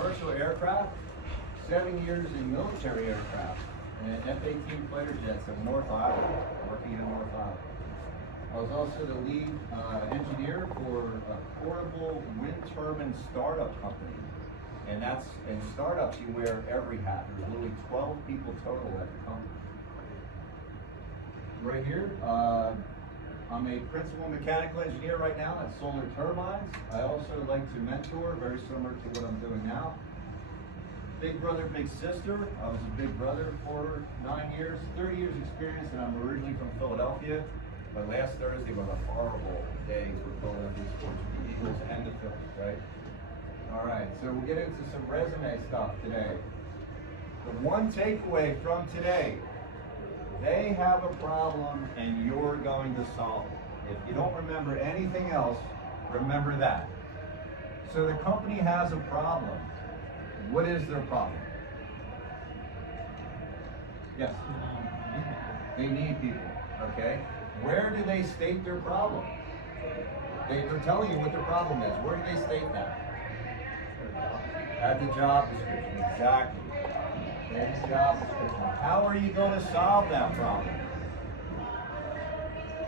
commercial aircraft, 7 years in military aircraft, and F-18 fighter jets in North Iowa, working in North Iowa. I was also the lead engineer for a portable wind turbine startup company. And that's, in startups, you wear every hat. There's literally 12 people total at the company. Right here, I'm a principal mechanical engineer right now at Solar Turbines. I also like to mentor, very similar to what I'm doing now. Big brother, big sister. I was a big brother for 9 years, 30 years experience, and I'm originally from Philadelphia. But last Thursday was a horrible day for Philadelphia sports, the Eagles and the Phillies, right? All right, so we'll get into some resume stuff today. The one takeaway from today, they have a problem and you're going to solve it. If you don't remember anything else, remember that. So the company has a problem. What is their problem? Yes. They need people, okay? Where do they state their problem? They're telling you what their problem is. Where do they state that? At the job description, exactly. At the job description. How are you going to solve that problem?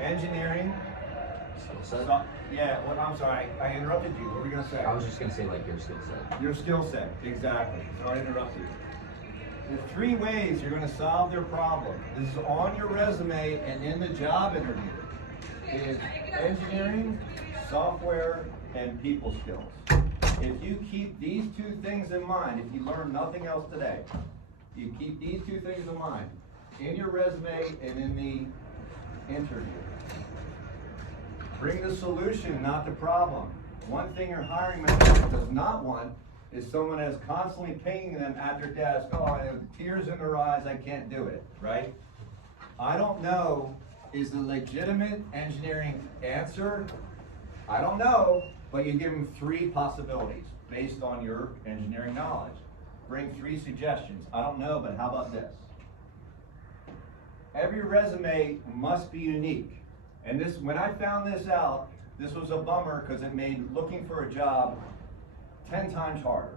Engineering. Yeah, well, I'm sorry, I interrupted you. What were you going to say? I was just going to say, like, your skill set. Your skill set, exactly. Sorry to interrupt you. There's 3 ways you're going to solve their problem. This is on your resume and in the job interview. It is engineering, software, and people skills. If you keep these 2 things in mind, if you learn nothing else today, you keep these 2 things in mind in your resume and in the interview. Bring the solution, not the problem. One thing your hiring manager does not want is someone that's constantly pinging them at their desk, oh, I have tears in their eyes, I can't do it, right? I don't know, is the legitimate engineering answer? I don't know, but you give them 3 possibilities based on your engineering knowledge. Bring 3 suggestions. I don't know, but how about this? Every resume must be unique. And this, when I found this out, this was a bummer because it made looking for a job 10 times harder.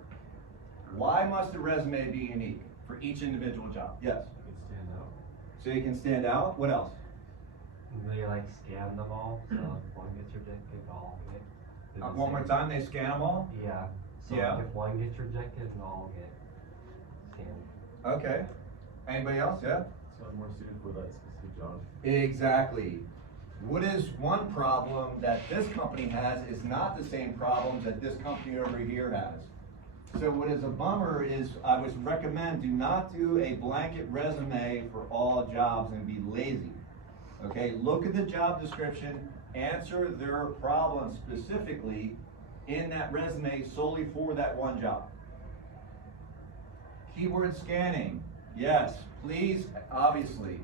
Why must the resume be unique for each individual job? Yes? You can stand out. So you can stand out? What else? They like scan them all, so if one gets rejected, all get. One more time, they scan them all? Yeah. So Yeah. if one gets rejected, then all get scanned. Okay. Anybody else? Yeah? So I'm more suited for that specific job. Exactly. What is one problem that this company has is not the same problems that this company over here has. So what is a bummer is I would recommend do not do a blanket resume for all jobs and be lazy. Okay, look at the job description, answer their problem specifically in that resume solely for that one job. Keyword scanning, yes, please, obviously.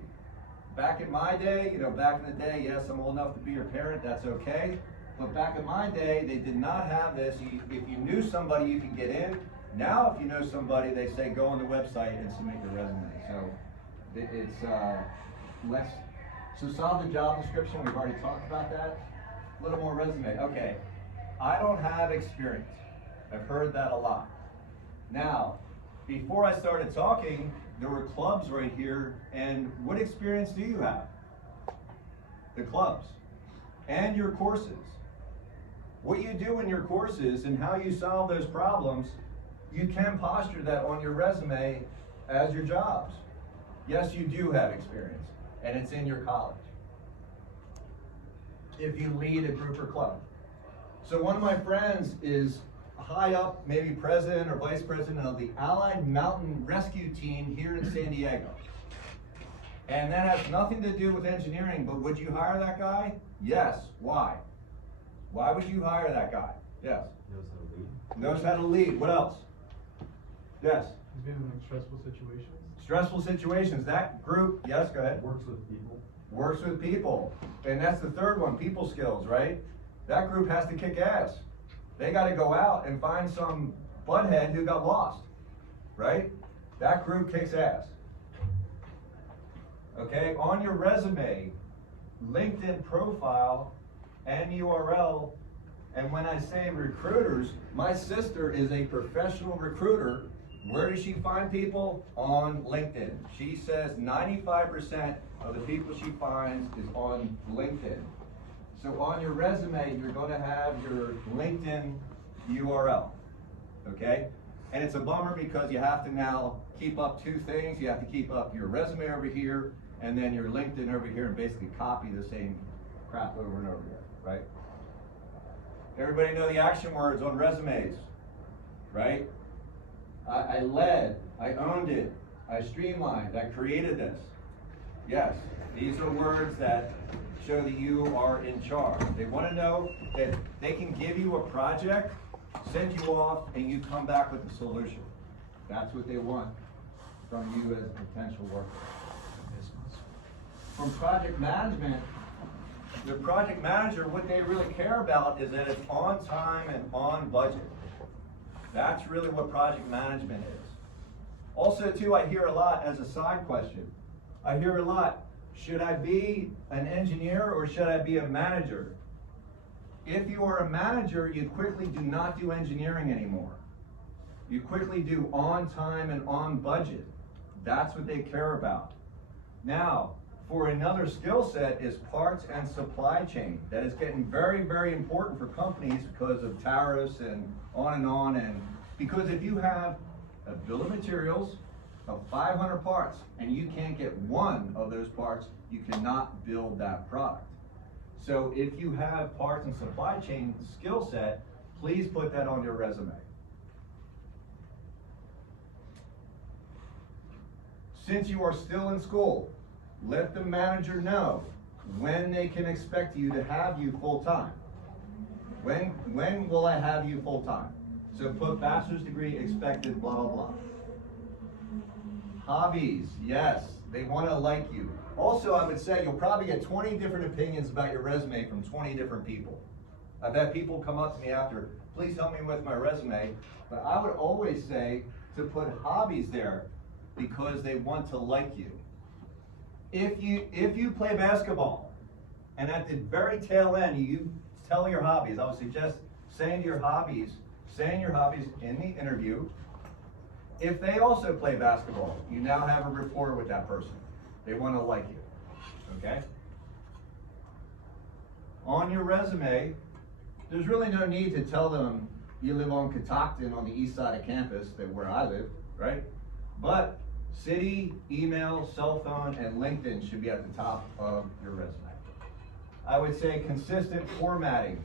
Back in my day, back in the day, yes, I'm old enough to be your parent, that's okay. But back in my day, they did not have this. If you knew somebody, you could get in. Now, if you know somebody, they say go on the website and submit your resume. So it's less. So solve the job description, we've already talked about that. A little more resume, okay. I don't have experience. I've heard that a lot. Now, before I started talking, there were clubs right here, and what experience do you have? The clubs and your courses. What you do in your courses and how you solve those problems, you can posture that on your resume as your jobs. Yes, you do have experience, and it's in your college. If you lead a group or club. So one of my friends is high up, maybe president or vice president of the Allied Mountain Rescue Team here in San Diego. And that has nothing to do with engineering, but would you hire that guy? Yes. Why? Why would you hire that guy? Yes. Knows how to lead. Knows how to lead. What else? Yes. He's been in stressful situations. Stressful situations. That group, yes, go ahead. Works with people. Works with people. And that's the 3rd one, people skills, right? That group has to kick ass. They got to go out and find some butthead who got lost, right? That group kicks ass. Okay, on your resume, LinkedIn profile and URL, And when I say recruiters, my sister is a professional recruiter. Where does she find people? On LinkedIn. She says 95% of the people she finds is on LinkedIn. So on your resume, you're going to have your LinkedIn URL, okay? And it's a bummer because you have to now keep up two things. You have to keep up your resume over here and then your LinkedIn over here and basically copy the same crap over and over again, right? Everybody know the action words on resumes, right? I led, I owned it, I streamlined, I created this. Yes, these are words that show that you are in charge. They want to know that they can give you a project, send you off, and you come back with a solution. That's what they want from you as a potential worker. From project management, the project manager, what they really care about is that it's on time and on budget. That's really what project management is. Also, too, I hear a lot as a side question. I hear a lot, should I be an engineer or should I be a manager? If you are a manager, you quickly do not do engineering anymore. You quickly do on time and on budget. That's what they care about. Now, for another skill set is parts and supply chain. That is getting very, very important for companies because of tariffs and on, and because if you have a bill of materials of 500 parts and you can't get one of those parts, you cannot build that product. So if you have parts and supply chain skill set, please put that on your resume. Since you are still in school, let the manager know when they can expect you to have you full-time. When will I have you full-time? So put bachelor's degree expected, blah, blah, blah. Hobbies, yes, they want to like you. Also, I would say you'll probably get 20 different opinions about your resume from 20 different people. I've had people come up to me after, please help me with my resume, but I would always say to put hobbies there because they want to like you. If you play basketball, and at the very tail end you tell your hobbies, I would suggest saying your hobbies in the interview. If they also play basketball, you now have a rapport with that person. They want to like you, okay? On your resume, there's really no need to tell them you live on Catoctin on the east side of campus, where I live, right? But city, email, cell phone, and LinkedIn should be at the top of your resume. I would say consistent formatting.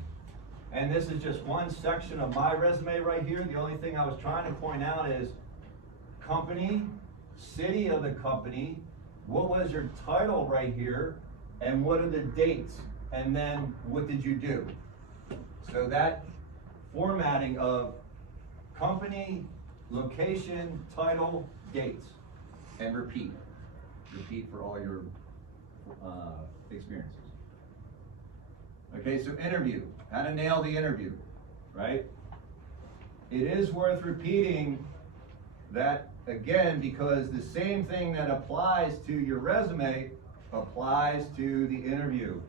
And this is just one section of my resume right here. The only thing I was trying to point out is company, city of the company, what was your title right here, and what are the dates, and then what did you do? So that formatting of company, location, title, dates, and repeat. Repeat for all your experiences. Okay, so interview, how to nail the interview, right? It is worth repeating that again, because the same thing that applies to your resume applies to the interview.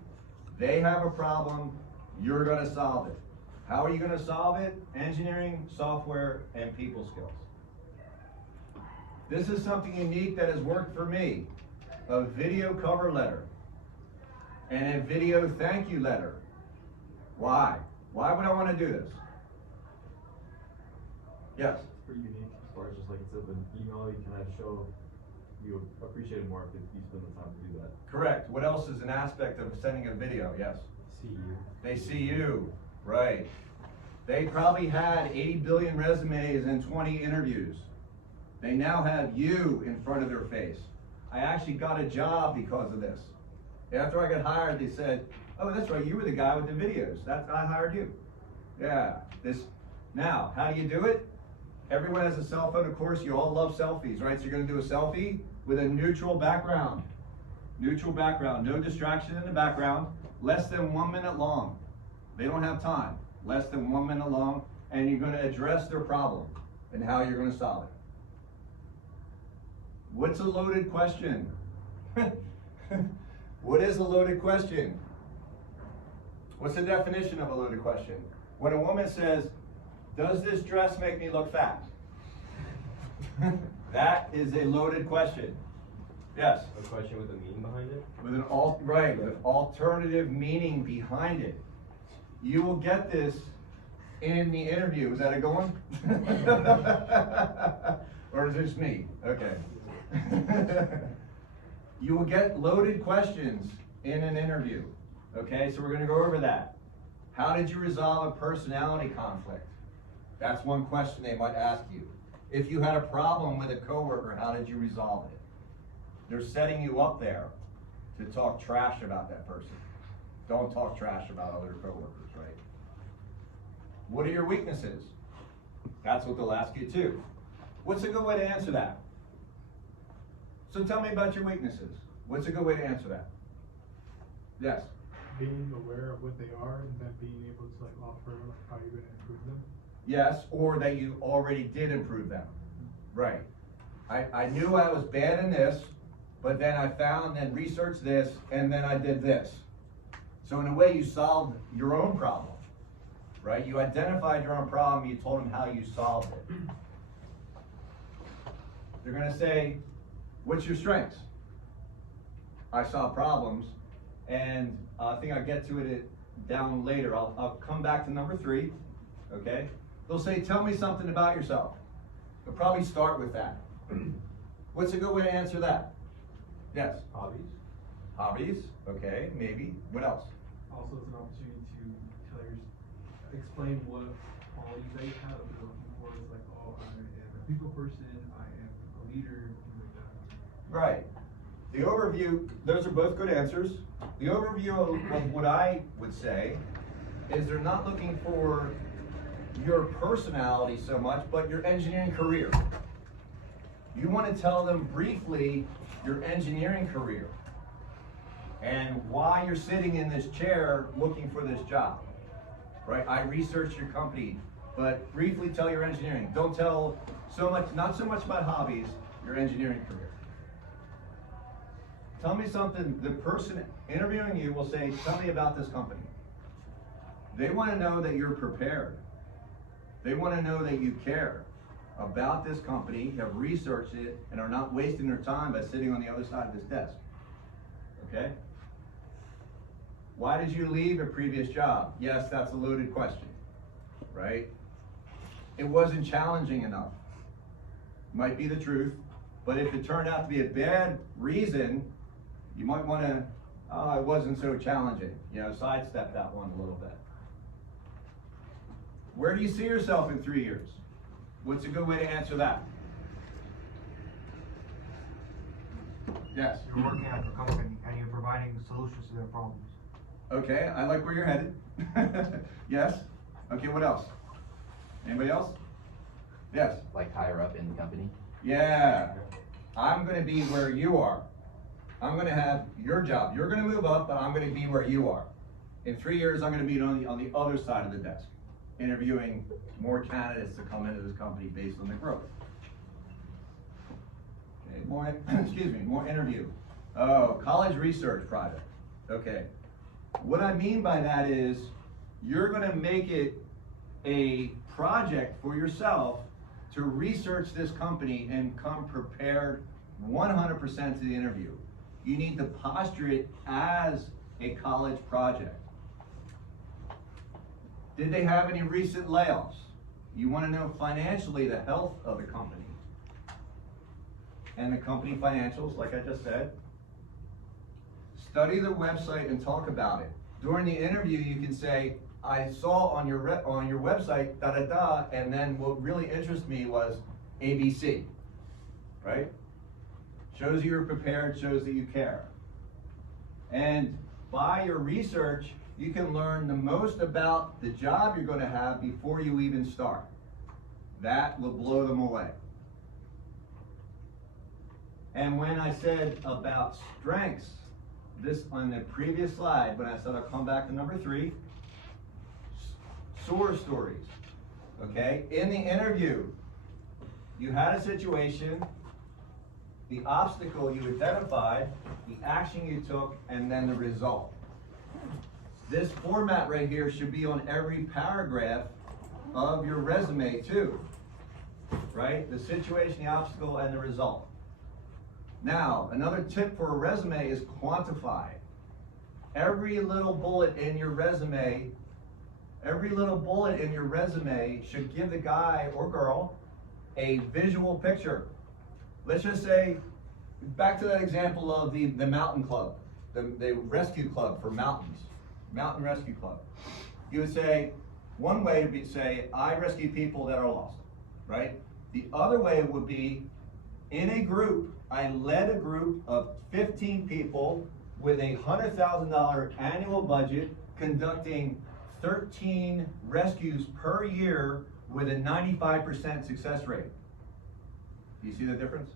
They have a problem, you're gonna solve it. How are you gonna solve it? Engineering, software, and people skills. This is something unique that has worked for me. A video cover letter and a video thank you letter. Why? Why would I want to do this? Yes? It's pretty unique as far as just like instead of an email, you can show you appreciate it more if you spend the time to do that. Correct. What else is an aspect of sending a video? Yes? See you. They see you, right. They probably had 80 billion resumes and 20 interviews. They now have you in front of their face. I actually got a job because of this. After I got hired, they said, oh, that's right, you were the guy with the videos. I hired you. Yeah. Now, how do you do it? Everyone has a cell phone, of course. You all love selfies, right? So you're going to do a selfie with a neutral background. Neutral background, no distraction in the background, less than 1 minute long. They don't have time. Less than 1 minute long, and you're going to address their problem and how you're going to solve it. What's a loaded question? What is a loaded question? What's the definition of a loaded question? When a woman says, does this dress make me look fat? That is a loaded question. Yes? A question with a meaning behind it? With an alternative meaning behind it. You will get this in the interview. Is that a good one? Or is this me? Okay. You will get loaded questions in an interview. Okay, so we're gonna go over that. How did you resolve a personality conflict? That's one question they might ask you. If you had a problem with a coworker, how did you resolve it? They're setting you up there to talk trash about that person. Don't talk trash about other coworkers, right? What are your weaknesses? That's what they'll ask you too. What's a good way to answer that? So tell me about your weaknesses. What's a good way to answer that? Yes? Being aware of what they are and then being able to like offer like how you're gonna improve them. Yes, or that you already did improve them. Right. I knew I was bad in this, but then I found and researched this, and then I did this. So in a way, you solved your own problem, right? You identified your own problem, you told them how you solved it. They're gonna say, what's your strengths? I solve problems, and I think I'll get to it down later. I'll come back to number 3, okay? They'll say, tell me something about yourself. They'll probably start with that. What's a good way to answer that? Yes? Hobbies? Hobbies, okay, maybe. What else? Also, it's an opportunity to tell explain what qualities that you have that you're looking for. It's like, oh, I am a people person, I am a leader, things like that. Right. The overview, those are both good answers. The overview of what I would say is they're not looking for your personality so much, but your engineering career. You want to tell them briefly your engineering career and why you're sitting in this chair looking for this job, right? I researched your company, but briefly tell your engineering. Don't tell so much, not so much about hobbies, your engineering career. Tell me something, the person interviewing you will say, tell me about this company. They want to know that you're prepared. They want to know that you care about this company, have researched it, and are not wasting their time by sitting on the other side of this desk. Okay? Why did you leave a previous job? Yes, that's a loaded question, right? It wasn't challenging enough. Might be the truth, but if it turned out to be a bad reason, you might want to, oh, it wasn't so challenging. You know, sidestep that one a little bit. Where do you see yourself in 3 years? What's a good way to answer that? Yes? You're working at the company and you're providing solutions to their problems. Okay, I like where you're headed. Yes? Okay, what else? Anybody else? Yes? Like higher up in the company? Yeah. I'm gonna be where you are. I'm gonna have your job. You're gonna move up, but I'm gonna be where you are. In 3 years, I'm gonna be on the other side of the desk, interviewing more candidates to come into this company based on the growth. Okay, more, excuse me, more interview. Oh, college research project. Okay. What I mean by that is you're gonna make it a project for yourself to research this company and come prepared 100% to the interview. You need to posture it as a college project. Did they have any recent layoffs? You want to know financially the health of the company. And the company financials, like I just said. Study the website and talk about it. During the interview, you can say, I saw on your website, da-da-da, and then what really interested me was ABC, right? Shows you're prepared, shows that you care. And by your research, you can learn the most about the job you're going to have before you even start. That will blow them away. And when I said about strengths, this on the previous slide, when I said I'll come back to number 3, soar stories, okay? In the interview, you had a situation, the obstacle you identified, the action you took, and then the result. This format right here should be on every paragraph of your resume too, right? The situation, the obstacle, and the result. Now, another tip for a resume is quantify. Every little bullet in your resume should give the guy or girl a visual picture. Let's just say, back to that example of the mountain club, the rescue club for mountains, mountain rescue club. You would say, one way would be to say, I rescue people that are lost, right? The other way would be, in a group, I led a group of 15 people with a $100,000 annual budget, conducting 13 rescues per year with a 95% success rate. Do you see the difference?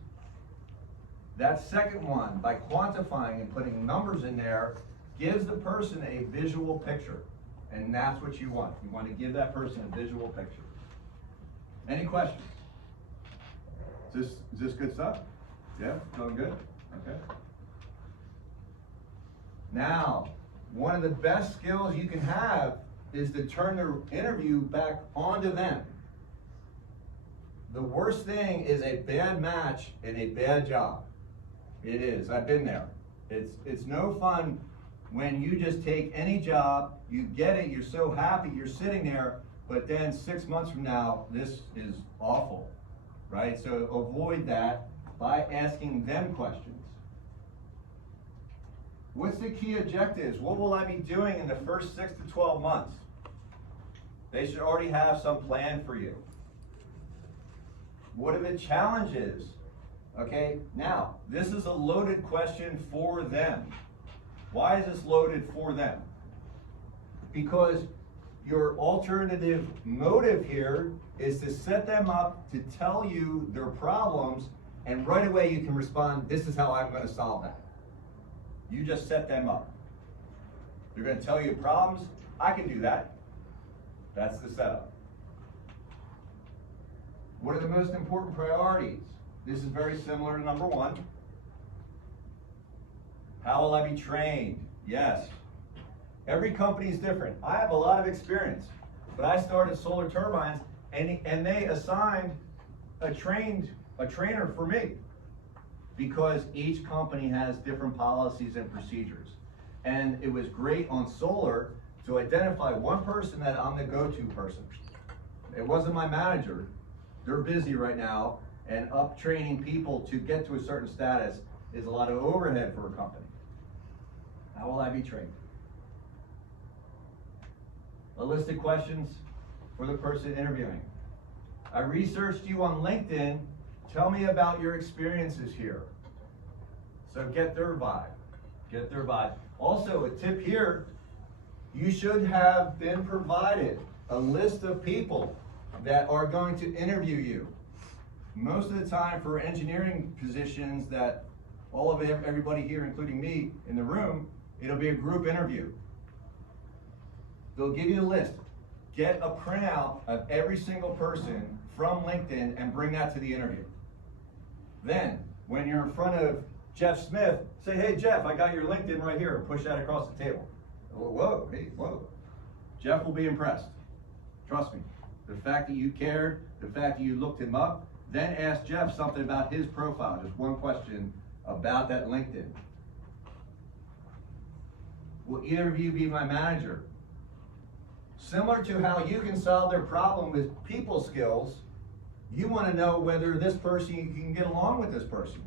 That second one, by quantifying and putting numbers in there, gives the person a visual picture. And that's what you want. You want to give that person a visual picture. Any questions? Is this good stuff? Yeah, going good? Okay. Now, one of the best skills you can have is to turn the interview back onto them. The worst thing is a bad match and a bad job. It is. I've been there. It's no fun when you just take any job, you get it, you're so happy, you're sitting there, but then 6 months from now, this is awful, right? So avoid that by asking them questions. What's the key objectives? What will I be doing in the first 6 to 12 months? They should already have some plan for you. What are the challenges? Okay, now, this is a loaded question for them. Why is this loaded for them? Because your alternative motive here is to set them up to tell you their problems, and right away you can respond, this is how I'm going to solve that. You just set them up. They're going to tell you problems. I can do that. That's the setup. What are the most important priorities? This is very similar to number one. How will I be trained? Yes. Every company is different. I have a lot of experience, but I started Solar Turbines, and they assigned a trainer for me, because each company has different policies and procedures. And it was great on solar to identify one person that I'm the go-to person. It wasn't my manager. They're busy right now, and up training people to get to a certain status is a lot of overhead for a company. How will I be trained? A list of questions for the person interviewing. I researched you on LinkedIn. Tell me about your experiences here. So get their vibe. Get their vibe. Also, a tip here, you should have been provided a list of people that are going to interview you. Most of the time for engineering positions that everybody here, including me in the room, it'll be a group interview. They'll give you a list. Get a printout of every single person from LinkedIn and bring that to the interview. Then, when you're in front of Jeff Smith, say, hey Jeff, I got your LinkedIn right here, and push that across the table. Whoa, hey, whoa. Jeff will be impressed. Trust me. The fact that you cared, the fact that you looked him up, then ask Jeff something about his profile, just one question about that LinkedIn. Will either of you be my manager? Similar to how you can solve their problem with people skills, you want to know whether this person, you can get along with this person,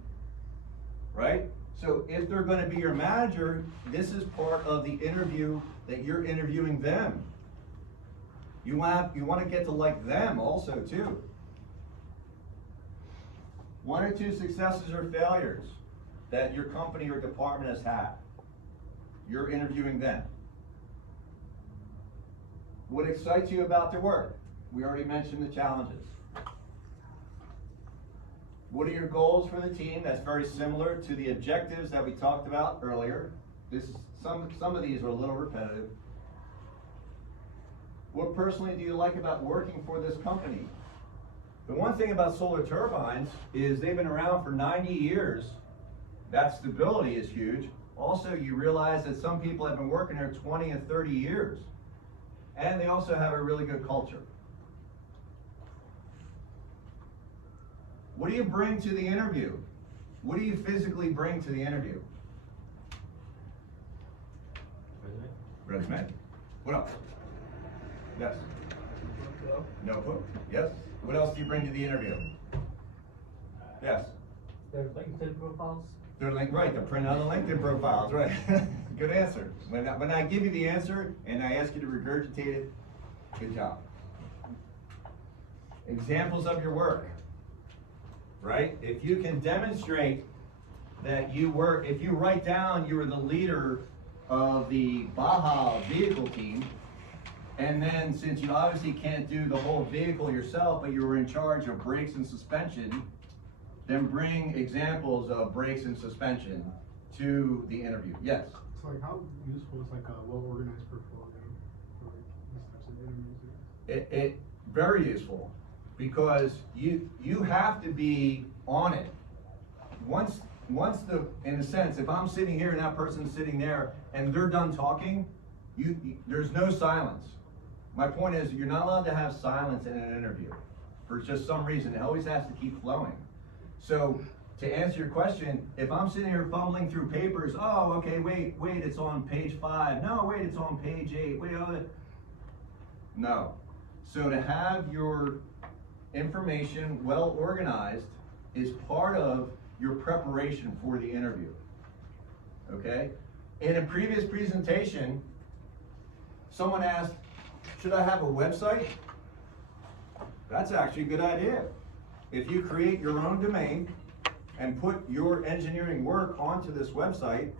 right? So if they're going to be your manager, this is part of the interview that you're interviewing them. You want to get to like them also too. 1 or 2 successes or failures that your company or department has had. You're interviewing them. What excites you about their work? We already mentioned the challenges. What are your goals for the team? That's very similar to the objectives that we talked about earlier. Some of these are a little repetitive. What personally do you like about working for this company? The one thing about Solar Turbines is they've been around for 90 years. That stability is huge. Also, you realize that some people have been working there 20 and 30 years. And they also have a really good culture. What do you bring to the interview? What do you physically bring to the interview? Resume. What else? Yes. Notebook. Yes. What else do you bring to the interview? Yes. Their LinkedIn profiles? They're right, they're printing out the LinkedIn profiles, right? Good answer. When I give you the answer and I ask you to regurgitate it, good job. Examples of your work, right? If you can demonstrate that if you write down you were the leader of the Baja vehicle team, and then since you obviously can't do the whole vehicle yourself, but you were in charge of brakes and suspension, then bring examples of brakes and suspension to the interview. Yes? So like how useful is like a well-organized portfolio for like these types of interviews? It very useful, because you have to be on it. Once in a sense, if I'm sitting here and that person's sitting there and they're done talking, there's no silence. My point is, you're not allowed to have silence in an interview for just some reason. It always has to keep flowing. So to answer your question, if I'm sitting here fumbling through papers, oh, okay, wait, it's on page 5. No, wait, it's on page 8. Wait, no. So to have your information well organized is part of your preparation for the interview. Okay? In a previous presentation, someone asked, should I have a website? That's actually a good idea. If you create your own domain and put your engineering work onto this website,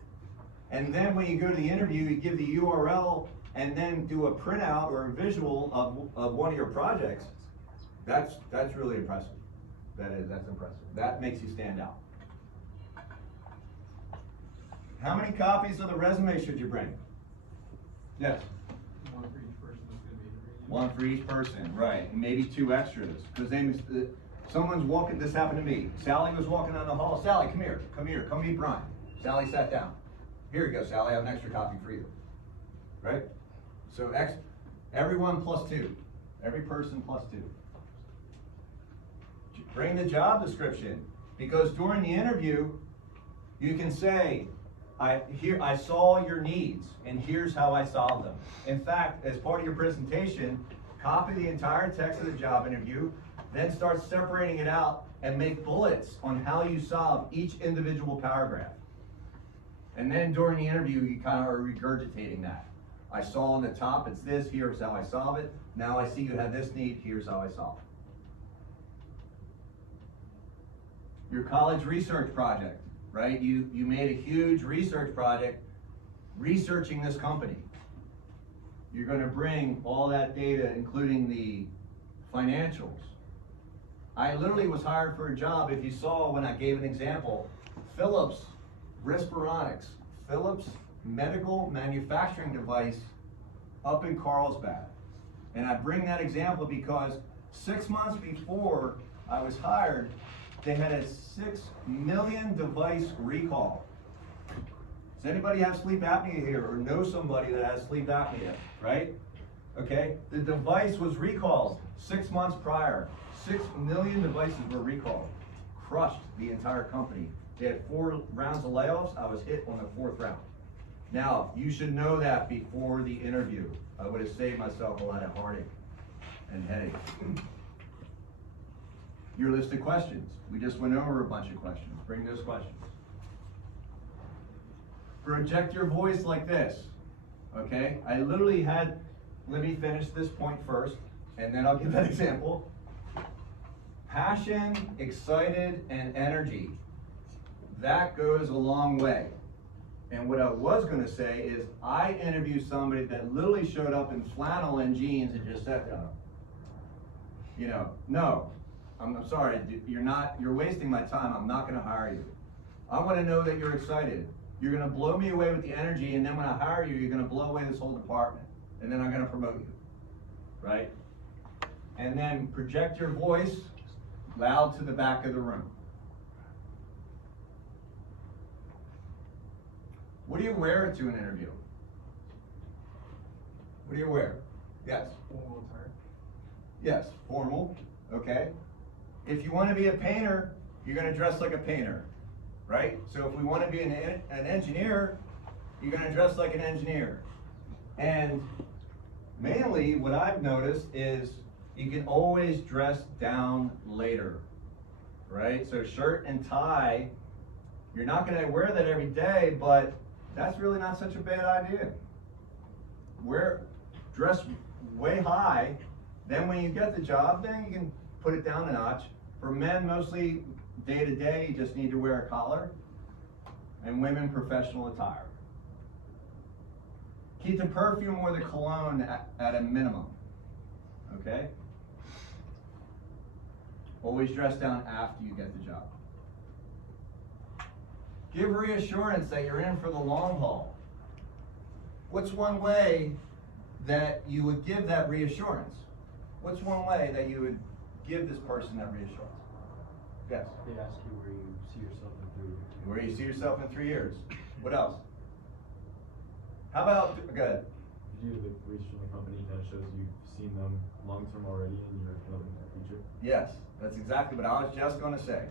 and then when you go to the interview, you give the URL and then do a printout or a visual of one of your projects, that's really impressive. That's impressive. That makes you stand out. How many copies of the resume should you bring? Yes? One for each person that's gonna be interviewing. One for each person, right, and maybe 2 extras, because someone's walking, this happened to me. Sally was walking down the hall. Sally, come here, come meet Brian. Sally sat down. Here you go, Sally, I have an extra copy for you. Right? So everyone plus 2. Every person plus 2. Bring the job description, because during the interview, you can say, I saw your needs, and here's how I solved them. In fact, as part of your presentation, copy the entire text of the job interview, then start separating it out and make bullets on how you solve each individual paragraph. And then during the interview, you kind of are regurgitating that. I saw on the top, it's this, here's how I solve it. Now I see you have this need, here's how I solve it. Your college research project, right? You made a huge research project researching this company. You're going to bring all that data, including the financials. I literally was hired for a job, if you saw when I gave an example, Philips Respironics, Philips medical manufacturing device up in Carlsbad. And I bring that example because 6 months before I was hired, they had a 6 million device recall. Does anybody have sleep apnea here or know somebody that has sleep apnea, right? Okay, the device was recalled 6 months prior. 6 million devices were recalled. Crushed the entire company. They had 4 rounds of layoffs. I was hit on the 4th round. Now, you should know that before the interview. I would have saved myself a lot of heartache and headache. Your list of questions. We just went over a bunch of questions. Bring those questions. Project your voice like this. Okay? I literally had, let me finish this point first, and then I'll give that example. Passion, excited, and energy. That goes a long way. And what I was going to say is, I interviewed somebody that literally showed up in flannel and jeans and just sat down. You know, no, I'm sorry, you're wasting my time. I'm not going to hire you. I want to know that you're excited. You're going to blow me away with the energy, and then when I hire you, you're going to blow away this whole department. And then I'm going to promote you. Right? And then project your voice loud to the back of the room. What do you wear to an interview? What do you wear? Yes. Formal attire. Yes, formal, okay. If you want to be a painter, you're going to dress like a painter, right? So if we want to be an engineer, you're going to dress like an engineer. And mainly what I've noticed is you can always dress down later, right? So shirt and tie, you're not going to wear that every day, but that's really not such a bad idea. Dress way high, then when you get the job, then you can put it down a notch. For men, mostly day to day, you just need to wear a collar, and women, professional attire. Keep the perfume or the cologne at a minimum, okay? Always dress down after you get the job. Give reassurance that you're in for the long haul. What's one way that you would give that reassurance? What's one way that you would give this person that reassurance? Yes? They ask you where you see yourself in 3 years. Where you see yourself in 3 years. What else? How about, good. If you have the reach from the company, kind of shows you've seen them long-term already and you're kind of in the future. Yes, that's exactly what I was just going to say.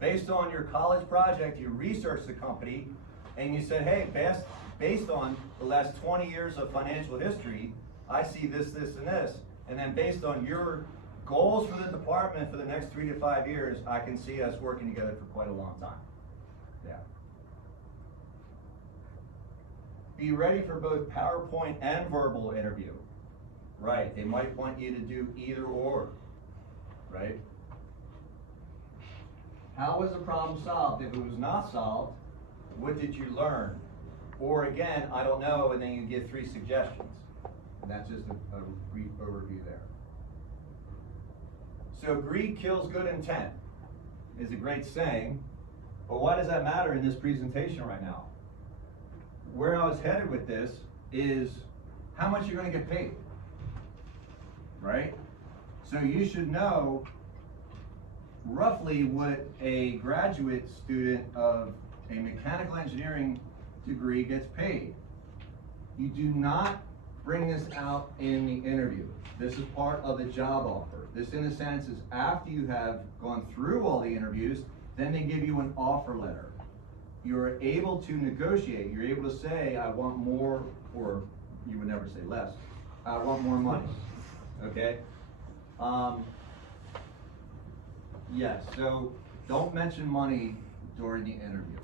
Based on your college project, you researched the company and you said, hey, based on the last 20 years of financial history, I see this, this, and this. And then based on your goals for the department for the next 3 to 5 years, I can see us working together for quite a long time. Yeah. Be ready for both PowerPoint and verbal interview. Right, they might want you to do either or, right? How was the problem solved? If it was not solved, what did you learn? Or again, I don't know, and then you give 3 suggestions. And that's just a brief overview there. So greed kills good intent is a great saying, but why does that matter in this presentation right now? Where I was headed with this is how much you're going to get paid, right? So you should know roughly what a graduate student of a mechanical engineering degree gets paid. You do not bring this out in the interview. This is part of the job offer. This, in a sense, is after you have gone through all the interviews, then they give you an offer letter. You're able to negotiate. You're able to say, I want more, or you would never say less. I want more money, okay? Yes, so don't mention money during the interview.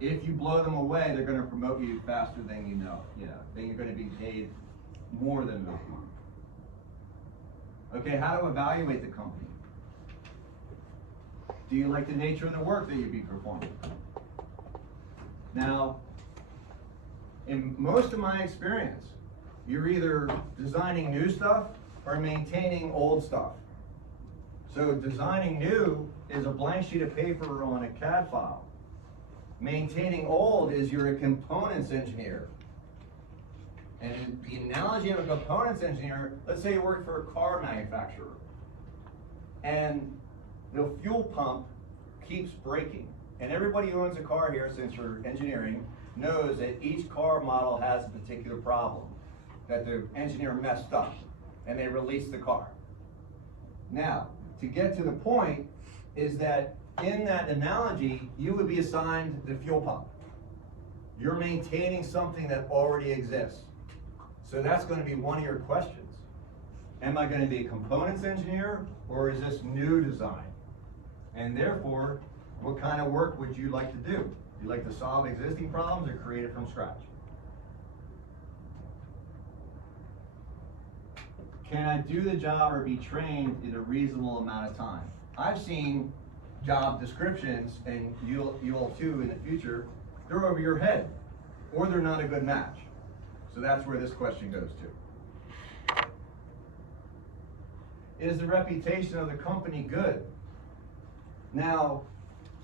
If you blow them away, they're going to promote you faster than you know. Yeah, then you're going to be paid more than enough money. Okay, how to evaluate the company? Do you like the nature of the work that you'd be performing? Now, in most of my experience, you're either designing new stuff or maintaining old stuff. So designing new is a blank sheet of paper on a CAD file. Maintaining old is you're a components engineer. And the analogy of a components engineer, let's say you work for a car manufacturer and the fuel pump keeps breaking. And everybody who owns a car here, since you're engineering, knows that each car model has a particular problem that the engineer messed up and they released the car. Now, to get to the point is that in that analogy, you would be assigned the fuel pump. You're maintaining something that already exists. So that's going to be one of your questions. Am I going to be a components engineer or is this new design? And therefore, what kind of work would you like to do? Do you like to solve existing problems or create it from scratch? Can I do the job or be trained in a reasonable amount of time? I've seen job descriptions, and you'll too in the future, they're over your head, or they're not a good match. So that's where this question goes to. Is the reputation of the company good? Now,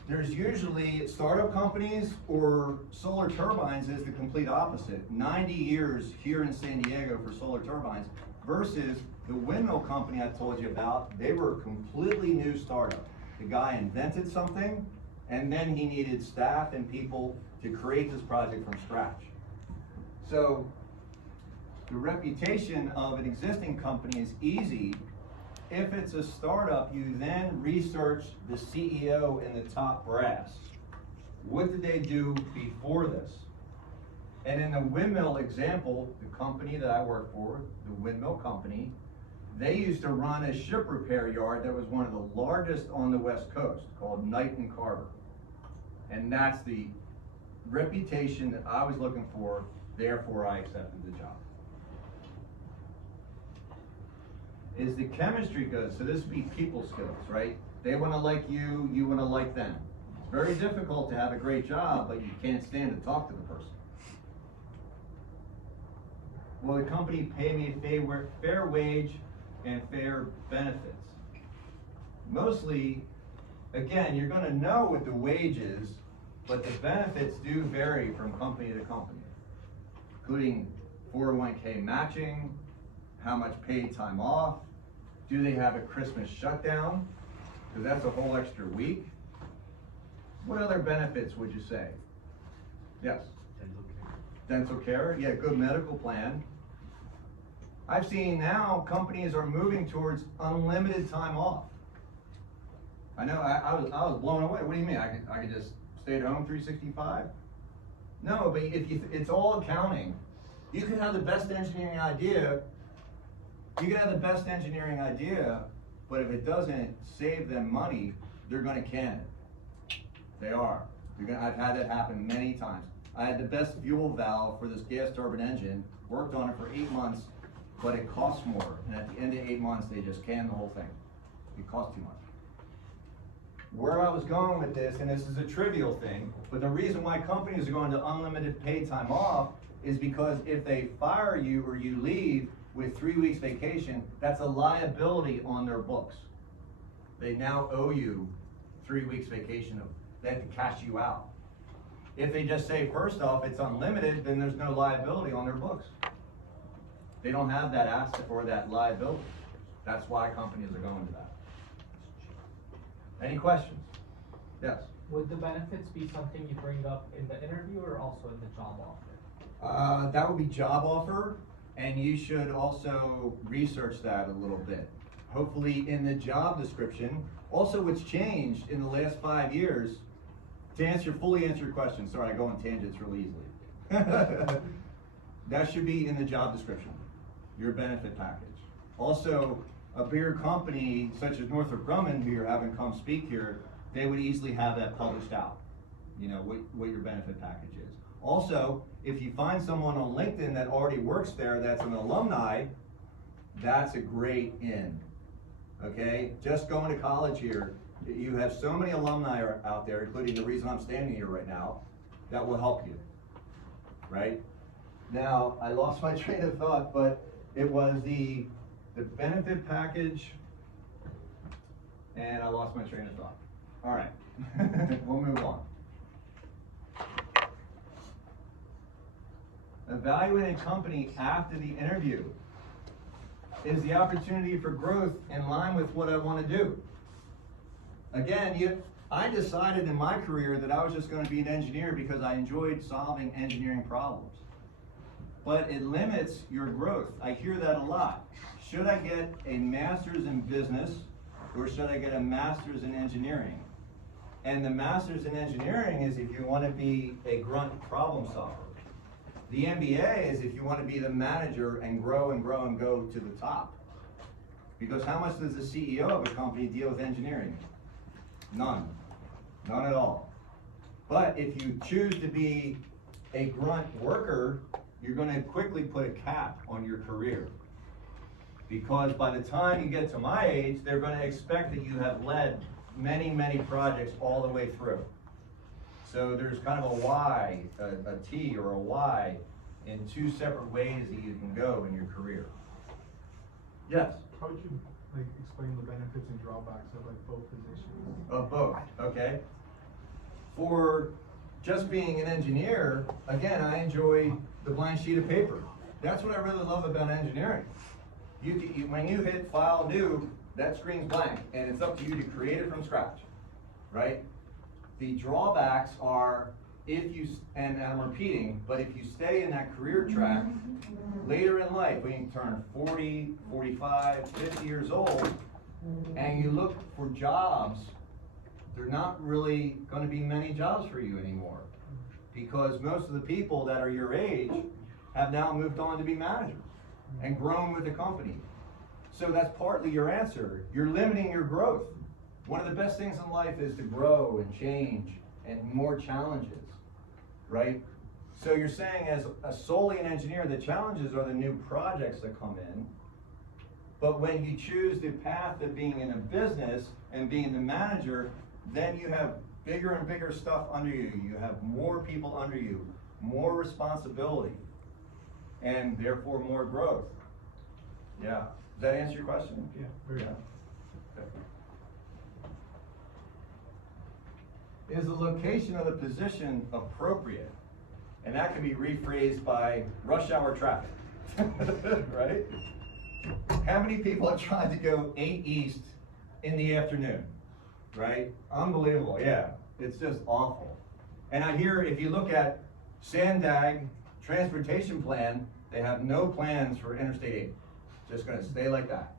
there's usually startup companies or Solar Turbines is the complete opposite. 90 years here in San Diego for Solar Turbines versus the windmill company I told you about. They were a completely new startup. The guy invented something And then he needed staff and people to create this project from scratch. So the reputation of an existing company is easy. If it's a startup, you then research the CEO and the top brass. What did they do before this? And in the windmill example, the company that I work for, the windmill company, they used to run a ship repair yard that was one of the largest on the West Coast, called Knight and Carver. And that's the reputation that I was looking for, therefore I accepted the job. Is the chemistry good? So this would be people skills, right? They want to like you, you want to like them. It's very difficult to have a great job, but you can't stand to talk to the person. Will the company pay me a fair wage and fair benefits? Mostly, again, you're going to know what the wage is, but the benefits do vary from company to company, including 401k matching, how much paid time off, do they have a Christmas shutdown? Because that's a whole extra week. What other benefits would you say? Yes? Dental care, yeah, good medical plan. I've seen now companies are moving towards unlimited time off. I know, I was blown away. What do you mean? I could just stay at home 365? No, but it's all accounting. You can have the best engineering idea. You can have the best engineering idea, but if it doesn't save them money, they're going to can it. They are. I've had that happen many times. I had the best fuel valve for this gas turbine engine, worked on it for 8 months, but it costs more. And at the end of 8 months, they just canned the whole thing. It cost too much. Where I was going with this, and this is a trivial thing, but the reason why companies are going to unlimited paid time off is because if they fire you or you leave with 3 weeks vacation, that's a liability on their books. They now owe you 3 weeks vacation. They have to cash you out. If they just say, first off, it's unlimited, then there's no liability on their books. They don't have that asset or that liability. That's why companies are going to that. Any questions? Yes? Would the benefits be something you bring up in the interview or also in the job offer? That would be job offer, and you should also research that a little bit. Hopefully in the job description. Also, what's changed in the last 5 years, to fully answer your question, sorry, I go on tangents really easily. That should be in the job description, your benefit package. Also, a bigger company such as Northrop Grumman, who you're having come speak here, they would easily have that published out, you know, what your benefit package is. Also, if you find someone on LinkedIn that already works there that's an alumni, that's a great in, okay? Just going to college here, you have so many alumni out there, including the reason I'm standing here right now, that will help you, right? Now, I lost my train of thought, but it was the benefit package, and I lost my train of thought. All right, we'll move on. Evaluate a company after the interview. Is the opportunity for growth in line with what I want to do? Again, I decided in my career that I was just going to be an engineer because I enjoyed solving engineering problems. But it limits your growth. I hear that a lot. Should I get a master's in business or should I get a master's in engineering? And the master's in engineering is if you want to be a grunt problem solver. The MBA is if you want to be the manager and grow and grow and go to the top. Because how much does the CEO of a company deal with engineering? None. None at all. But if you choose to be a grunt worker, you're going to quickly put a cap on your career. Because by the time you get to my age, they're going to expect that you have led many, many projects all the way through. So there's kind of a Y, a T or a Y in two separate ways that you can go in your career. Yes? How would you explain the benefits and drawbacks of both positions? Of both, okay. For just being an engineer, again, I enjoy the blank sheet of paper. That's what I really love about engineering. When you hit File New, that screen's blank, and it's up to you to create it from scratch, right? The drawbacks are if you, and I'm repeating, but if you stay in that career track, later in life, when you turn 40, 45, 50 years old, and you look for jobs, there are not really gonna be many jobs for you anymore. Because most of the people that are your age have now moved on to be managers and grown with the company. So that's partly your answer. You're limiting your growth. One of the best things in life is to grow and change and more challenges, right? So you're saying as solely an engineer, the challenges are the new projects that come in. But when you choose the path of being in a business and being the manager, then you have bigger and bigger stuff under you. You have more people under you, more responsibility, and therefore more growth. Yeah. Does that answer your question? Yeah, very good. Okay. Is the location of the position appropriate? And that can be rephrased by rush hour traffic, right? How many people are trying to go 8 east in the afternoon, right? Unbelievable, yeah. It's just awful. And I hear if you look at Sandag transportation plan, they have no plans for Interstate 8. Just gonna stay like that.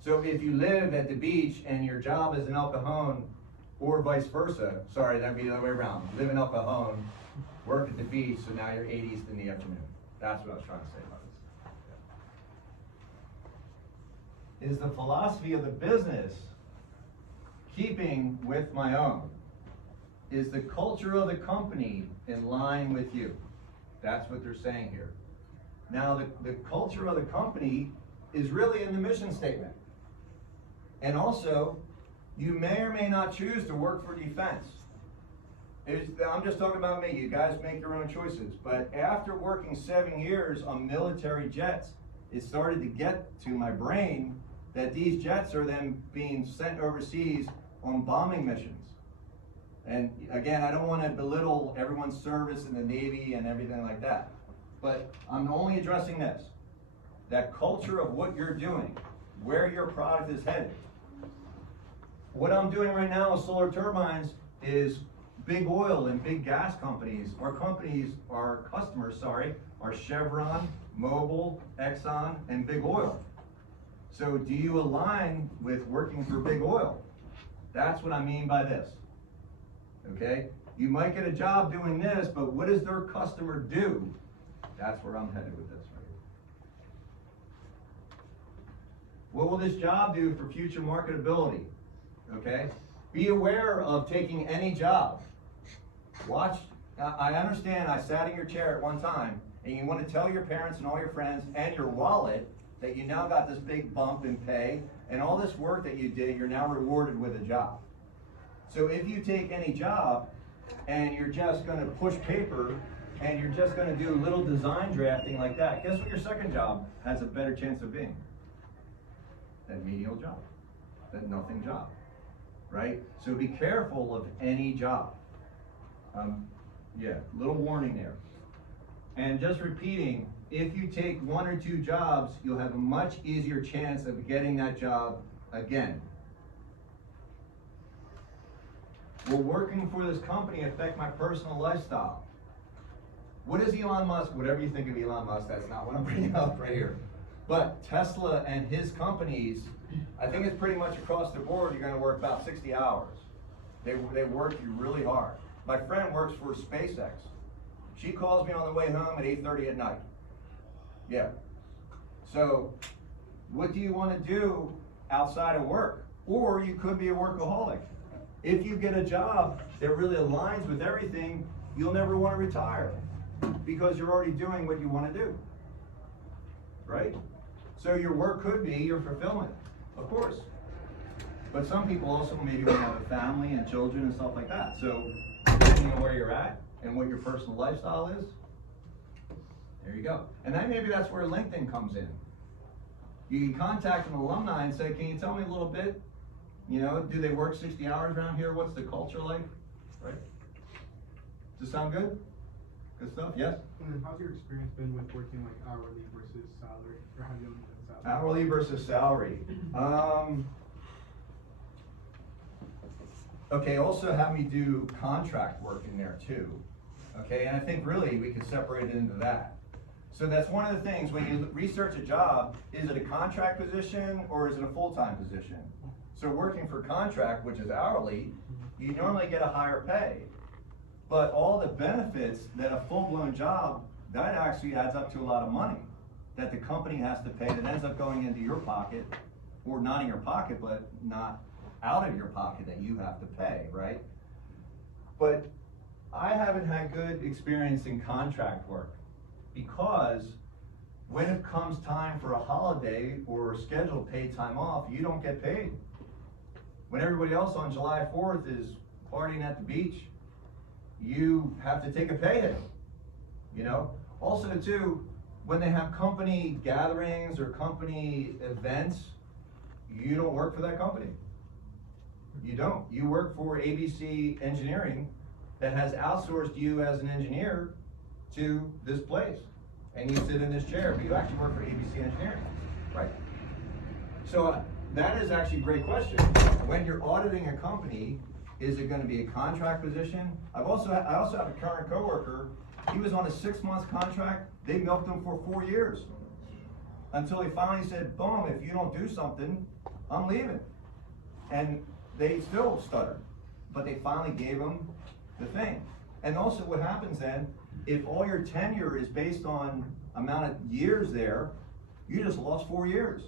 So if you live at the beach and your job is in El Cajon, or vice versa, sorry, that'd be the other way around. Live in El Cajon, work at the beach, so now you're 8 east in the afternoon. That's what I was trying to say about this. Is the philosophy of the business keeping with my own? Is the culture of the company in line with you? That's what they're saying here. Now, the culture of the company is really in the mission statement. And also, you may or may not choose to work for defense. I'm just talking about me, you guys make your own choices. But after working 7 years on military jets, it started to get to my brain that these jets are then being sent overseas on bombing missions. And again, I don't want to belittle everyone's service in the Navy and everything like that. But I'm only addressing this. That culture of what you're doing, where your product is headed. What I'm doing right now with Solar Turbines is big oil and big gas companies. Our customers, are Chevron, Mobil, Exxon, and big oil. So do you align with working for big oil? That's what I mean by this. Okay? You might get a job doing this, but what does their customer do? That's where I'm headed with this right here. What will this job do for future marketability? Okay? Be aware of taking any job. Watch, I understand I sat in your chair at one time, and you want to tell your parents and all your friends and your wallet that you now got this big bump in pay, and all this work that you did, you're now rewarded with a job. So if you take any job, and you're just gonna push paper, and you're just gonna do little design drafting like that, guess what your second job has a better chance of being? That menial job, that nothing job, right? So be careful of any job. Yeah, little warning there. And just repeating, if you take 1 or 2 jobs, you'll have a much easier chance of getting that job again. Will working for this company affect my personal lifestyle? What is Elon Musk? Whatever you think of Elon Musk, that's not what I'm bringing up right here. But Tesla and his companies, I think it's pretty much across the board, you're gonna work about 60 hours. They work you really hard. My friend works for SpaceX. She calls me on the way home at 8:30 at night. Yeah. So, what do you want to do outside of work? Or you could be a workaholic. If you get a job that really aligns with everything, you'll never want to retire because you're already doing what you want to do. Right? So your work could be your fulfillment, of course. But some people also maybe want to have a family and children and stuff like that. So, depending on where you're at and what your personal lifestyle is, there you go. And then maybe that's where LinkedIn comes in. You can contact an alumni and say, can you tell me a little bit, you know, do they work 60 hours around here? What's the culture like? Right? Does this sound good? Good stuff, yes? And then how's your experience been with working like hourly versus salary? Or have you only done salary? Hourly versus salary. Okay, also have me do contract work in there too. Okay, and I think really we could separate it into that. So that's one of the things, when you research a job, is it a contract position or is it a full-time position? So working for contract, which is hourly, you normally get a higher pay. But all the benefits that a full-blown job, that actually adds up to a lot of money that the company has to pay, that ends up going into your pocket, or not in your pocket, but not out of your pocket that you have to pay, right? But I haven't had good experience in contract work, because when it comes time for a holiday or scheduled paid time off, you don't get paid. When everybody else on July 4th is partying at the beach, you have to take a pay hit, you know? Also too, when they have company gatherings or company events, you don't work for that company. You don't. You work for ABC Engineering that has outsourced you as an engineer to this place. And you sit in this chair, but you actually work for ABC Engineering, right? So that is actually a great question. When you're auditing a company, is it gonna be a contract position? I also have a current coworker, he was on a 6-month contract, they milked him for 4 years. Until he finally said, boom, if you don't do something, I'm leaving. And they still stuttered, but they finally gave him the thing. And also what happens then, if all your tenure is based on amount of years there, you just lost 4 years.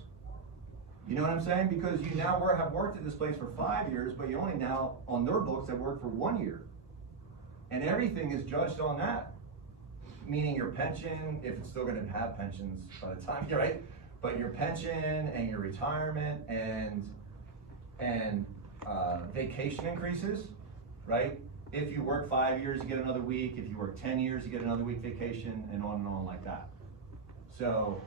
You know what I'm saying? Because you now have worked at this place for 5 years, but you only now, on their books, have worked for 1 year. And everything is judged on that. Meaning your pension, if it's still gonna have pensions by the time you're right, but your pension and your retirement and vacation increases, right? If you work 5 years, you get another week. If you work 10 years, you get another week vacation, and on like that. So,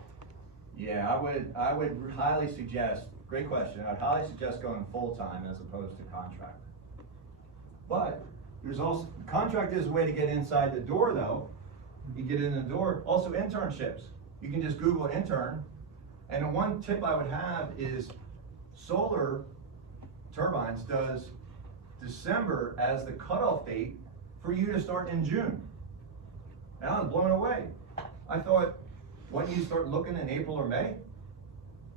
yeah, I would highly suggest, great question, I'd highly suggest going full-time as opposed to contract. But there's also, contract is a way to get inside the door though. You get in the door. Also internships. You can just Google intern. And the one tip I would have is Solar Turbines does December as the cutoff date for you to start in June. And I was blown away. I thought, when you start looking in April or May,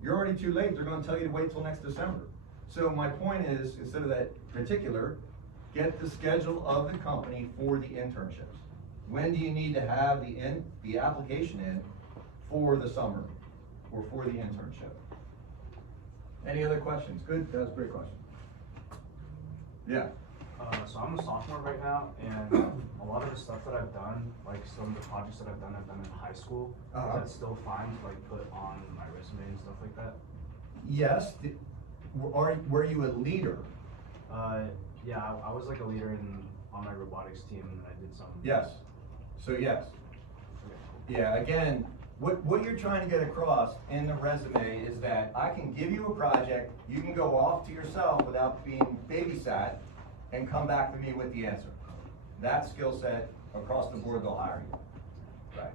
you're already too late. They're gonna tell you to wait till next December. So my point is, instead of that particular, get the schedule of the company for the internships. When do you need to have the application in for the summer or for the internship? Any other questions? Good, that was a great question. Yeah. So I'm a sophomore right now, and a lot of the stuff that I've done, like some of the projects that I've done in high school. Uh-huh. Is that still fine to like put on my resume and stuff like that? Yes. Were you a leader? Yeah, I was like a leader on my robotics team, and I did some. Yes. So yes. Yeah, again, what you're trying to get across in the resume is that I can give you a project, you can go off to yourself without being babysat, and come back to me with the answer. That skill set, across the board, they'll hire you. Right.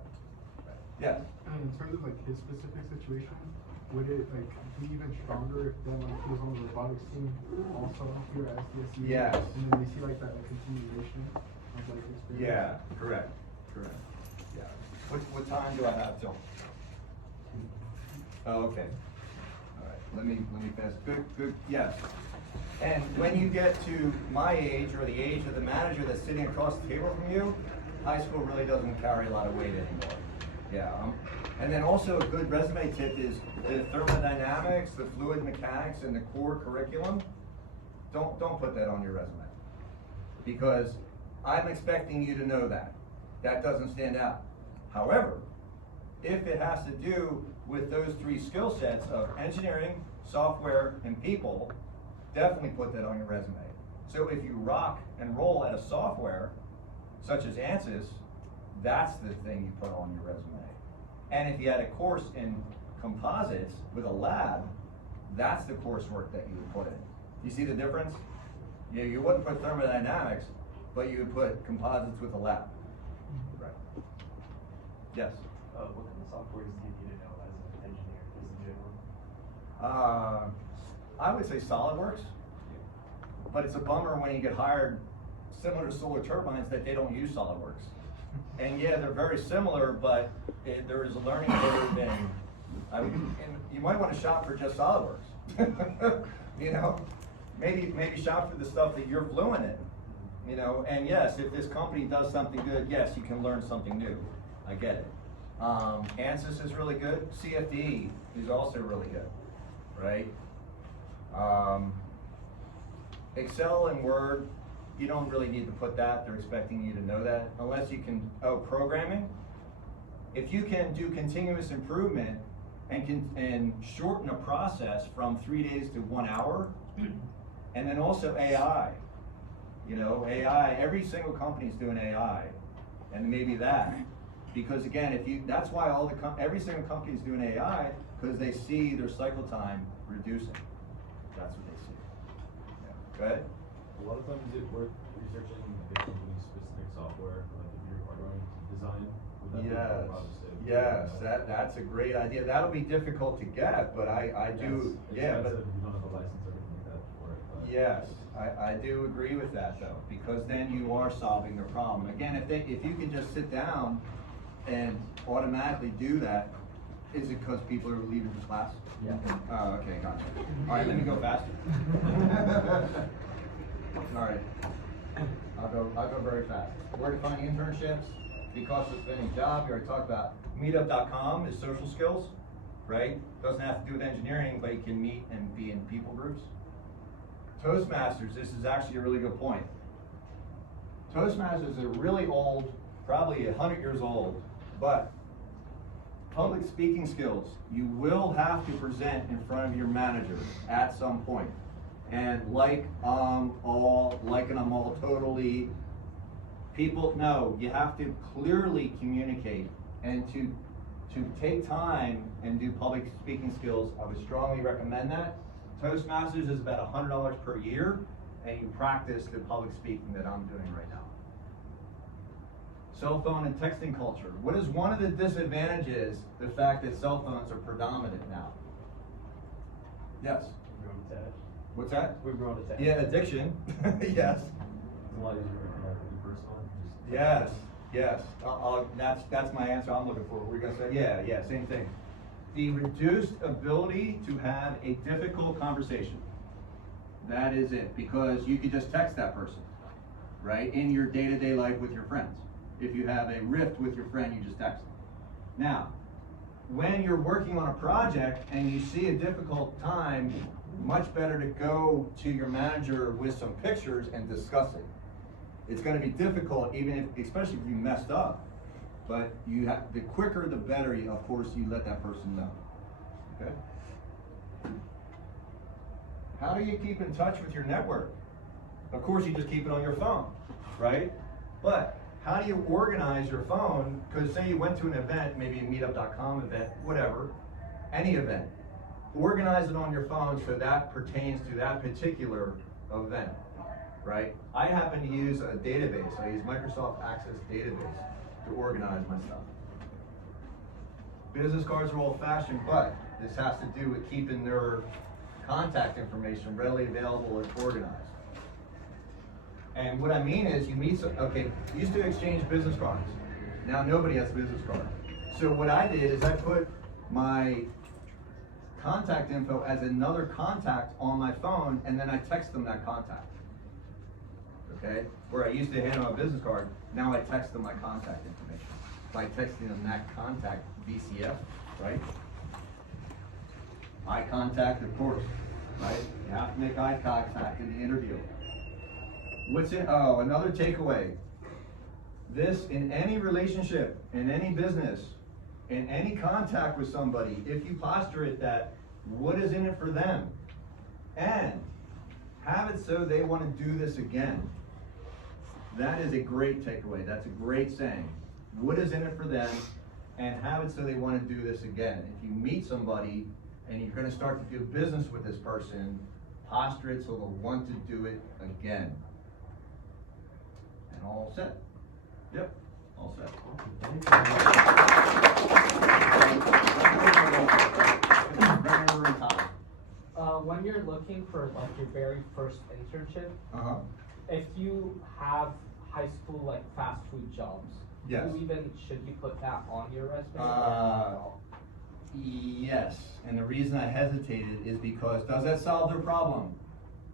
Yes. And in terms of like his specific situation, would it like be even stronger if then like he was on the robotics team also here at SDSU? Yes. And then we see like that like continuation of like experience? Yeah, correct. Yeah. What time do I have till? Oh, okay. All right, let me pass. Good, yes. And when you get to my age or the age of the manager that's sitting across the table from you, high school really doesn't carry a lot of weight anymore. Yeah. And then also a good resume tip is the thermodynamics, the fluid mechanics, and the core curriculum. Don't put that on your resume, because I'm expecting you to know that. That doesn't stand out. However, if it has to do with those 3 skill sets of engineering, software, and people, definitely put that on your resume. So if you rock and roll at a software, such as ANSYS, that's the thing you put on your resume. And if you had a course in composites with a lab, that's the coursework that you would put in. You see the difference? You wouldn't put thermodynamics, but you would put composites with a lab. Right. Yes? What kind of software do you need to know as an engineer, as a general? I would say SolidWorks. but it's a bummer when you get hired, similar to Solar Turbines, that they don't use SolidWorks. And yeah, they're very similar, but there is a learning curve, and you might want to shop for just SolidWorks. You know, maybe shop for the stuff that you're fluent in. You know, and yes, if this company does something good, yes, you can learn something new. I get it. ANSYS is really good. CFD is also really good, right? Excel and Word, you don't really need to put that. They're expecting you to know that, unless you can, programming. If you can do continuous improvement and shorten a process from 3 days to 1 hour, and then also AI. You know, AI, every single company is doing AI, and maybe that. Because again, that's why every single company is doing AI, because they see their cycle time reducing. That's what they see. Yeah. Go ahead. A lot of times is it worth researching like a company's specific software, like if you are going to design? Would that be Yes, more obvious? yes, that's a great idea. That'll be difficult to get, but I do, yeah, but. If you don't have a license or anything like that for it. But Yes, I do agree with that though, because then you are solving their problem. Again, if you can just sit down and automatically do that, is it because people are leaving the class? Yeah. Oh, okay, gotcha. All right, let me go faster. All right, I'll go very fast. Where to find internships? Because of any job, you already talked about. Meetup.com is social skills, right? Doesn't have to do with engineering, but you can meet and be in people groups. Toastmasters, this is actually a really good point. Toastmasters are really old, probably 100 years old, but public speaking skills, you will have to present in front of your manager at some point. And like and I'm all totally, people know you have to clearly communicate, and to take time and do public speaking skills, I would strongly recommend that. Toastmasters is about $100 per year, and you practice the public speaking that I'm doing right now. Cell phone and texting culture. What is one of the disadvantages? The fact that cell phones are predominant now. Yes. we're going to that. What's that? We're going to that. Yeah, addiction. Yes. It's a lot easier to be personal. Just Yes. Yes. That's my answer. I'm looking for. What were you gonna say? Yeah. Same thing. The reduced ability to have a difficult conversation. That is it, because you could just text that person, right? In your day-to-day life with your friends. If you have a rift with your friend, you just text them. Now, when you're working on a project and you see a difficult time, much better to go to your manager with some pictures and discuss it. It's going to be difficult, especially if you messed up. But the quicker the better. Of course, you let that person know. Okay. How do you keep in touch with your network? Of course, you just keep it on your phone, right? But how do you organize your phone? Because say you went to an event, maybe a meetup.com event, whatever, any event. Organize it on your phone so that pertains to that particular event, right? I happen to use a database. I use Microsoft Access Database to organize my stuff. Business cards are old-fashioned, but this has to do with keeping their contact information readily available and organized. And what I mean is, you used to exchange business cards. Now nobody has a business card. So what I did is I put my contact info as another contact on my phone, and then I text them that contact. Okay? Where I used to hand them a business card, now I text them my contact information by texting them that contact VCF, right? Eye contact, of course, right? You have to make eye contact in the interview. Another takeaway. This, in any relationship, in any business, in any contact with somebody, if you posture it that, what is in it for them? And have it so they want to do this again. That is a great takeaway. That's a great saying. What is in it for them? And have it so they want to do this again. If you meet somebody and you're going to start to do business with this person, posture it so they'll want to do it again. And all set. Yep, all set. When you're looking for like your very first internship, Uh-huh. if you have high school like fast food jobs, Yes. should you put that on your resume? Yes, and the reason I hesitated is because, does that solve their problem?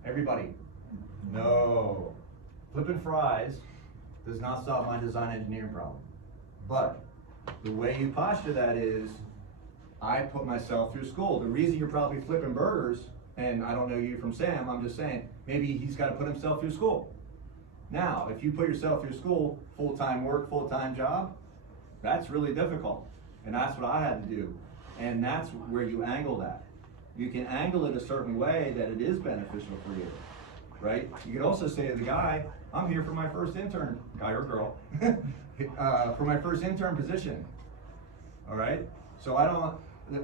Everybody? No. Flipping fries does not solve my design engineering problem. But the way you posture that is, I put myself through school. The reason you're probably flipping burgers, and I don't know you from Sam, I'm just saying, maybe he's gotta put himself through school. Now, if you put yourself through school, full-time work, full-time job, that's really difficult. And that's what I had to do. And that's where you angle that. You can angle it a certain way that it is beneficial for you, right? You could also say to the guy, I'm here for my first intern, guy or girl, for my first intern position, all right? So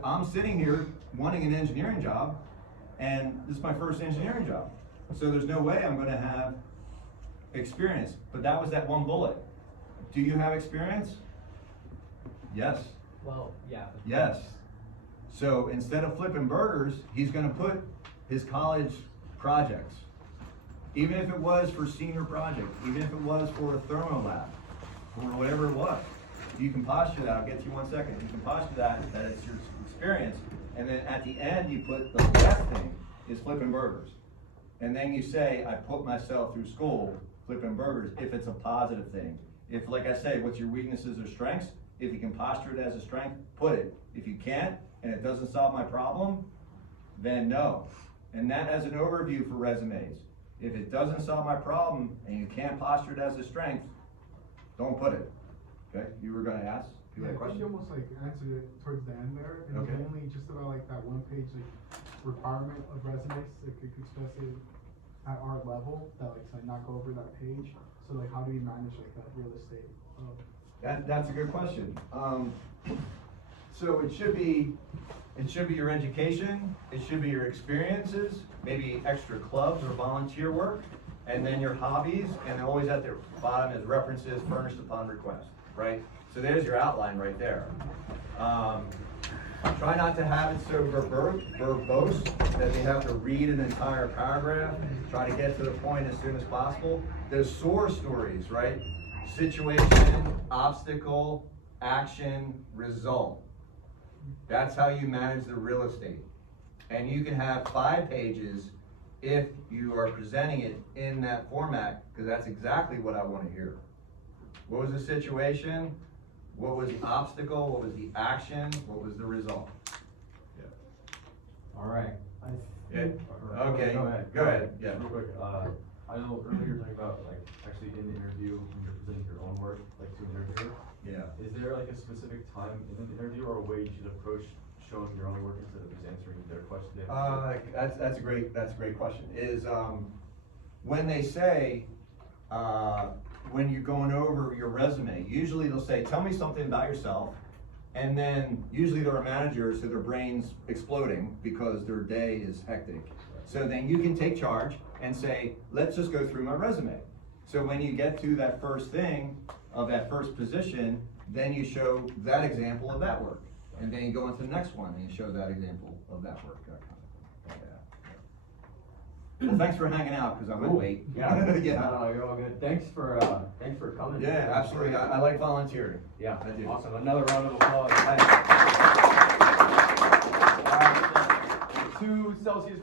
I'm sitting here wanting an engineering job, and this is my first engineering job. So there's no way I'm gonna have experience, but that was that one bullet. Do you have experience? Yes. Well, yeah. but- Yes. So instead of flipping burgers, he's gonna put his college projects. Even if it was for senior project, even if it was for a thermo lab, or whatever it was. You can posture that, I'll get to you 1 second. You can posture that it's your experience, and then at the end, you put the best thing is flipping burgers. And then you say, I put myself through school flipping burgers, if it's a positive thing. If, like I say, what's your weaknesses or strengths? If you can posture it as a strength, put it. If you can't, and it doesn't solve my problem, then no. And that as an overview for resumes. If it doesn't solve my problem, and you can't posture it as a strength, don't put it. Okay, you were gonna ask? You had a Yeah, I think question? you almost like answered it towards the end there, and Okay. mainly just about like that one page like requirement of resumes, like you could express it at our level, that like not go over that page. So like how do you manage like that real estate? That's a good question. So it should be your education, it should be your experiences, maybe extra clubs or volunteer work, and then your hobbies, and always at the bottom is references furnished upon request, right? So there's your outline right there. Try not to have it so verbose that you have to read an entire paragraph. Try to get to the point as soon as possible. There's SOAR stories, right? Situation, obstacle, action, result. That's how you manage the real estate. And you can have 5 pages if you are presenting it in that format, because that's exactly what I want to hear. What was the situation? What was the obstacle? What was the action? What was the result? All right. Yeah. Okay, Go ahead. Yeah. Real quick, I know earlier you were talking about like actually in the interview when you're presenting your own work, like to an interviewer. Yeah. Is there like a specific time in an interview or a way you should approach showing your own work instead of just answering their question? That's a great question. Is when they say when you're going over your resume, usually they'll say, tell me something about yourself, and then usually there are managers who their brains exploding because their day is hectic. So then you can take charge and say, let's just go through my resume. So when you get to that first thing of that first position, then you show that example of that work. And then you go into the next one and you show that example of that work. That kind of thing. Yeah. Well, thanks for hanging out, because I went late. Yeah. Yeah. No, you're all good. Thanks for coming. Yeah, absolutely. I like volunteering. Yeah, I do. awesome. Another round of applause. Thanks. 2 Celsius.